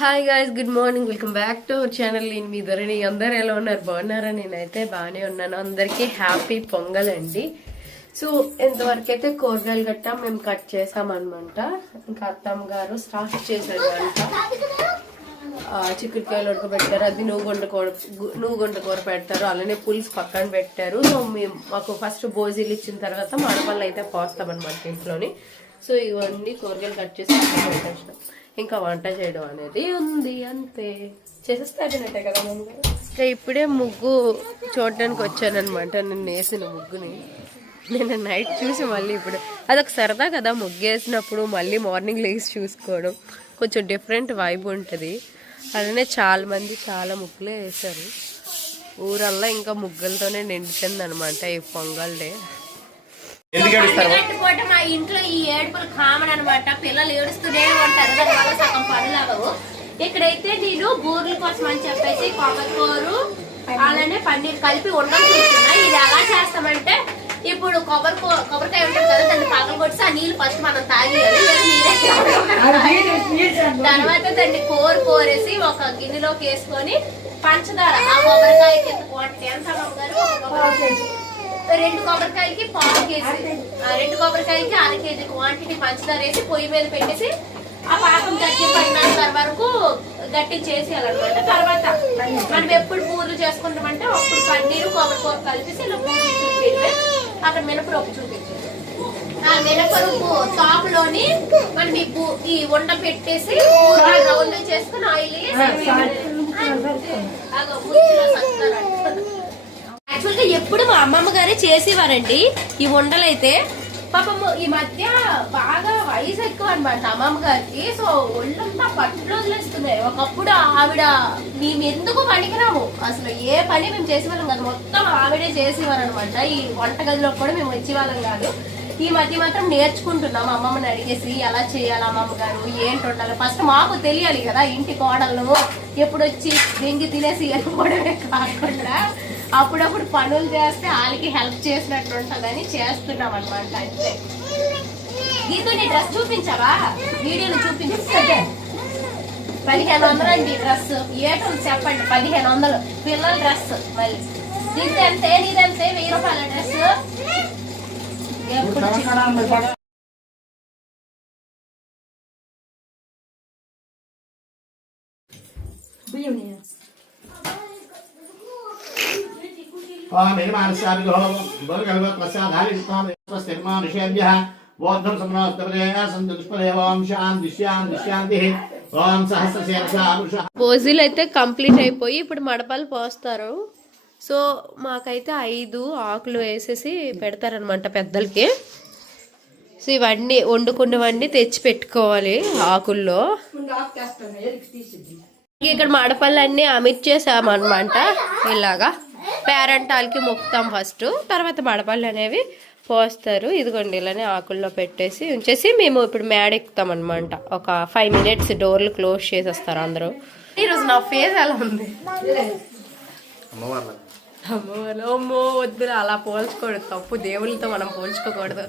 Hi guys good morning welcome back to our channel నేను మీ ధరణి అందరు ఎలా ఉన్నారు? బాగున్నారా? నేనైతే బాగానే ఉన్నాను. అందరికీ హ్యాపీ పొంగల్ అండి. సో ఇంతవరకు అయితే కూరగాయలు గట్ట మేము కట్ చేసామన్నమాట. ఇంకా అత్తమ్మ గారు స్టార్ట్ చేశారు అంట చిక్కుడుకాయలు ఉడకబెట్టారు. అది నువ్వు కూర గు- నువ్వు కూర పెడతారు. అలానే పులుసు పక్కన పెట్టారు. సో మేము మాకు ఫస్ట్ భోజీలు ఇచ్చిన తర్వాత మడపళ్ళు అయితే పోస్తామన్నమాట ఇంట్లోని. సో ఇవన్నీ కూరగాయలు కట్ చేసి ఇంకా వంట చేయడం అనేది ఉంది అంతే. చేసేస్తారనట్టే కదా మమ్మల్ని ఇంకా ఇప్పుడే ముగ్గు చూడడానికి వచ్చానమాట నేను వేసిన ముగ్గుని. నేను నైట్ చూసి మళ్ళీ ఇప్పుడు అదొక సరదా కదా ముగ్గు వేసినప్పుడు మళ్ళీ మార్నింగ్ లేచి చూసుకోవడం. కొంచెం డిఫరెంట్ వైబ్ ఉంటుంది. అలానే చాలా మంది చాలా ముగ్గులే వేశారు. ఊరల్లా ఇంకా ముగ్గులతోనే నిండుతుంది అనమాట ఈ పొంగల్ డే ఎందుకు ఏడుస్తారు పూట మా ఇంట్లో ఈ ఏడుపులు కామన్ అన్నమాట. పిల్లలు ఏడుస్తూనే ఉంటారు దానివల్ల సగం పనులు అవ్వవు. ఇక్కడైతే నేను బూర్ల కోసం అని చెప్పేసి కొబ్బరికూరు అలానే పన్నీర్ కలిపి ఉండలు చూస్తున్నా ఇది ఎలా చేస్తామంటే ఇప్పుడు కొబ్బరి కూ- కొబ్బరికాయ ఉంటుంది కదా దాన్ని పగల కొట్టి ఆ నీళ్ళు ఫస్ట్ మనం తాగేయాలి. తర్వాత దాన్ని కోరు కోరేసి ఒక గిన్నెలోకి వేసుకొని పంచదార ఆ కొబ్బరికాయ కింద క్వాంటిటీ ఎంత. రెండు కొబ్బరికాయలకి పావు కేజీ. ఆ రెండు కొబ్బరికాయలకి అర కేజీ క్వాంటిటీ పంచదార వేసి పొయ్యి మీద పెట్టేసి ఆ పాకం గట్టి పడినంత వరకు గట్టి చేసేయాలన్నమాట. తర్వాత మనం ఎప్పుడు పూలు చేసుకుంటామంటే అప్పుడు పన్నీరు కొబ్బరి కూర కలిపేసి ఇలా పూలు చూపించే అక్కడ మినపరపు చూపించారు ఆ మినపరుపు టాప్లోని మనం ఈ ఈ ఉండ పెట్టేసి రౌండ్ చేసుకుని ఆయిల్ యాక్చువల్ గా ఎప్పుడు మా అమ్మమ్మ గారే చేసేవారండి. ఈ వండలైతే పాపం ఈ మధ్య బాగా వయసు ఎక్కువ అనమాట అమ్మమ్మ గారికి. సో ఒళ్ళంతా రోజులు వస్తున్నాయి ఒకప్పుడు ఆవిడ మేము ఎందుకు పనికిరాము? అసలు ఏ పని మేము చేసేవాళ్ళం కాదు. మొత్తం ఆవిడే చేసేవారు అనమాట ఈ వంటగదిలో కూడా మేము వచ్చేవాళ్ళం కాదు. ఈ మధ్య మాత్రం నేర్చుకుంటున్నాం. అమ్మమ్మని అడిగేసి ఎలా చేయాలి అమ్మమ్మ గారు? ఏంటి ఉండాలి ఫస్ట్ మాకు తెలియాలి కదా ఇంటి కోడలను ఎప్పుడు వచ్చి దెంగి తినేసి వెళ్ళిపోవడమే కాకుండా. అప్పుడప్పుడు పనులు చేస్తే వాళ్ళకి హెల్ప్ చేసినట్టు ఉంటుందని చేస్తున్నాం అనమాట అంతే. దీంతో నీ డ్రెస్ చూపించావా? వీడియోలో చూపించే. పదిహేను వందలు అండి డ్రెస్ ఏటో చెప్పండి పదిహేను వందలు. పిల్లల డ్రెస్ మళ్ళీ. దీంతో అంతే నీదంతే వెయ్యి రూపాయల డ్రెస్ ఓం భోజీలు అయితే కంప్లీట్ అయిపోయి ఇప్పుడు మడపలు పోస్తారు. సో మాకైతే ఐదు ఆకులు వేసేసి పెడతారనమాట పెద్దలకి. సో ఇవన్నీ వండుకున్నవన్నీ తెచ్చి పెట్టుకోవాలి ఆకుల్లో. ఇక్కడ మడపళ్ళన్నీ అమిట్ చేసామన్నమాట ఇలాగా. పేరెంటాలకి మొక్కుతాం ఫస్ట్. తర్వాత మడపళ్ళు అనేవి పోస్తారు. ఇదిగోండి ఇలానే ఆకుల్లో పెట్టేసి ఉంచేసి మేము ఇప్పుడు మేడ ఎక్కుతాం అనమాట ఒక ఫైవ్ మినిట్స్ డోర్లు క్లోజ్ చేసేస్తారు అందరూ. ఈరోజు నా ఫేస్ ఎలా ఉంది? అమ్మో వద్దురా అలా పోల్చుకోడు తప్పు. దేవుళ్ళతో మనం పోల్చుకోకూడదు.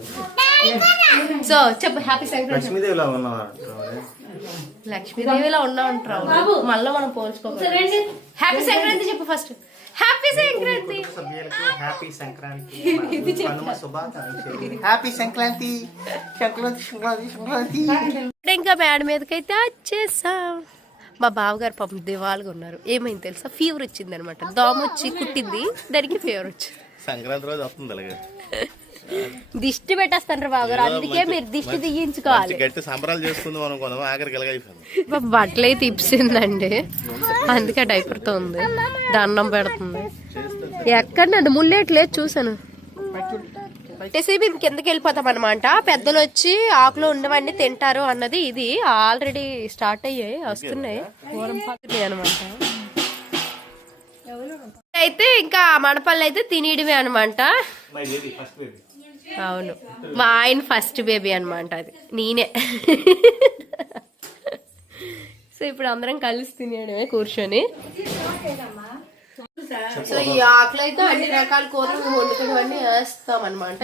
సో చెప్పు హ్యాపీ సంక్రాంతి. లక్ష్మీదేవిలా ఉన్నవారు లక్ష్మీదేవిలా ఉన్నా ఉంటారు మళ్ళీ మనం పోల్చుకోకూడదు. హ్యాపీ సంక్రాంతి చెప్పు first happy Sankranti. Happy Sankranti. Happy Sankranti. Sankranti Sankranti Sankranti ఇంకా మేడ మీదకి అయితే వచ్చేసాం. మా బావగారు పాపం దివాలుగా ఉన్నారు. ఏమైంది తెలుసా? ఫీవర్ వచ్చింది అనమాట దోమ వచ్చి కుట్టింది. దానికి ఫీవర్ వచ్చింది. సంక్రాంతి రోజు వస్తుంది అలాగే దిష్టి పెట్టేస్తాను బావగారు అందుకే మీరు దిష్టి తీయించుకోవాలి. గట్టి సంబరాలు చేసుకుందాం అనుకున్నాం. ఆఖరికి ఎలాగైపోయింది పాపం బట్టలు అయితే ఇప్పిందండి అందుకే డైపర్తో ఉంది. దండం పెడుతుంది. ఎక్కడ నన్ను ముల్లేట్లేదు చూసాను పెట్టేసి మేము కిందకి వెళ్ళిపోతాం అనమాట పెద్దలు వచ్చి ఆకులో ఉండవన్నీ తింటారు అన్నది ఇది. ఆల్రెడీ స్టార్ట్ అయ్యాయి వస్తున్నాయి. అనమాట అయితే ఇంకా మడపల్లి అయితే తినేయడమే అనమాట బేబీ బేబీ అవును. మా ఆయన ఫస్ట్ బేబీ అనమాట అది. నేనే. సో ఇప్పుడు అందరం కలిసి తినేయడమే కూర్చొని. సో ఈ ఆకులు అయితే అన్ని రకాల కూరలు వండుకునేవన్నీ వేస్తాం అనమాట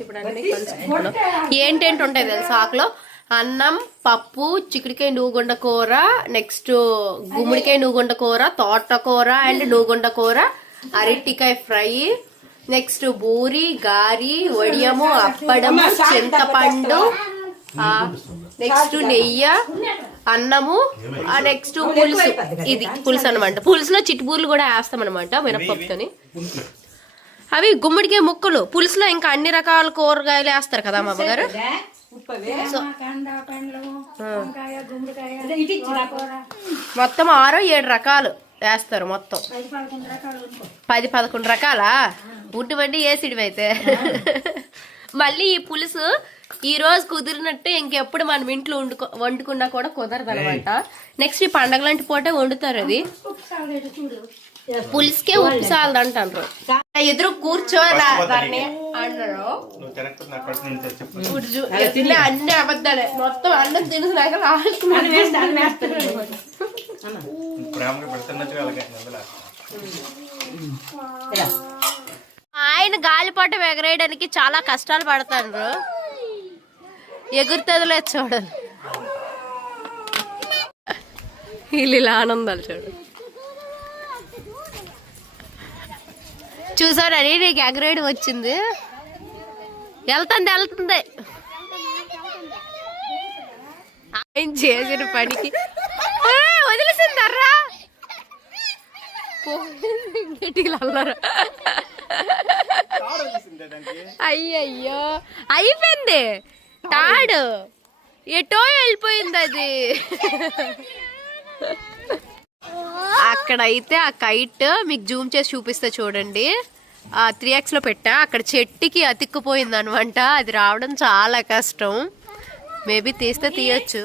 ఇప్పుడు అన్ని కలుసుకుంటున్నాం. ఏంటేంటి ఉంటాయి తెలుసా ఆకులో? అన్నం పప్పు చిక్కుడికాయ నూగుండ కూర నెక్స్ట్ గుమ్మడికాయ నూగుండ కూర తోటకూర అండ్ నూగుండ కూర అరటికాయ ఫ్రై నెక్స్ట్ బూరి గారి వడియము అప్పడము చింతపండు. నెక్స్ట్ నెయ్యి అన్నము ఆ నెక్స్ట్ పులుసు. ఇది పులుసు అనమాట పులుసులో చిట్టుబూర్లు కూడా వేస్తాం అనమాట మినపప్పుతోని అవి గుమ్మడికాయ ముక్కలు. పులుసులో ఇంకా అన్ని రకాల కూరగాయలు వేస్తారు కదా మా అమ్మగారు మొత్తం ఆరో ఏడు రకాలు వేస్తారు మొత్తం. పది పదకొండు రకాలా వండి వేసిడివి అయితే మళ్ళీ ఈ పులుసు ఈ రోజు కుదిరినట్టు ఇంకెప్పుడు మనం ఇంట్లో వండుకో వండుకున్నా కూడా కుదరదు అనమాట నెక్స్ట్ ఈ పండగ లాంటి పూటే వండుతారు అది. పులుసుకే ఉప్పు చాలదు అంటారు. ఎదురు కూర్చోరా దాన్ని. అన్నారు నువ్వు తినకపోతే నాకు కడుపు నిండుతుంది చెప్పు ఇప్పుడు చూ- తినే. అన్ని అబద్ధాలే. మొత్తం అన్నం తినేసినాక రాసుకున్నాను ఆయన గాలిపటం ఎగరేయడానికి చాలా కష్టాలు పడతారు ఎగురుతుందిలే చూడాలి వీళ్ళు ఇలా ఆనందాలు చూడు. చూసారని నీకు ఎగరేయడం వచ్చింది. వెళ్తుంది వెళ్తుంది. ఆయన చేసిన పనికి? వదిలేసిందర్రా గట్టిగా అల్లరా అయ్యయ్యో. అయిపోయింది. తాడు. ఎటో వెళ్ళిపోయింది అది. అక్కడైతే ఆ కైట్ మీకు జూమ్ చేసి చూపిస్తే చూడండి. ఆ త్రీ ఎక్స్లో పెట్టా. అక్కడ చెట్టుకి అతిక్కుపోయింది అనమాట అది రావడం చాలా కష్టం. మేబీ తీస్తే తీయచ్చు.